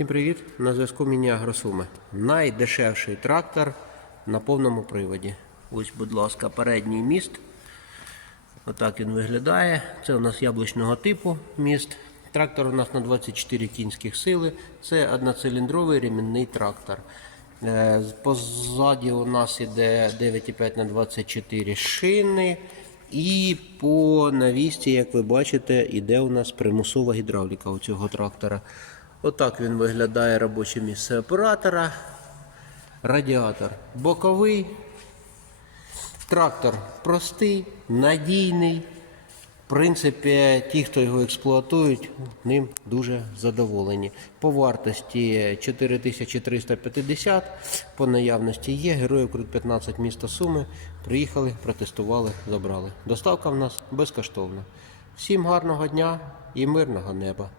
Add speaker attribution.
Speaker 1: Всім привіт! На зв'язку Міні Агросуми. Найдешевший трактор на повному приводі. Ось, будь ласка, передній міст. Отак він виглядає. Це у нас яблучного типу міст. Трактор у нас на 24 кінських сили. Це одноциліндровий ремінний трактор. Е, Позаді у нас іде 9,5 на 24 шини. І по навісті, як ви бачите, іде у нас примусова гідравліка у цього трактора. Отак він виглядає робоче місце оператора. Радіатор боковий. Трактор простий, надійний. В принципі, ті, хто його експлуатують, ним дуже задоволені. По вартості 4350, по наявності є. Героїв Крут 15 міста Суми. Приїхали, протестували, забрали. Доставка в нас безкоштовна. Всім гарного дня і мирного неба!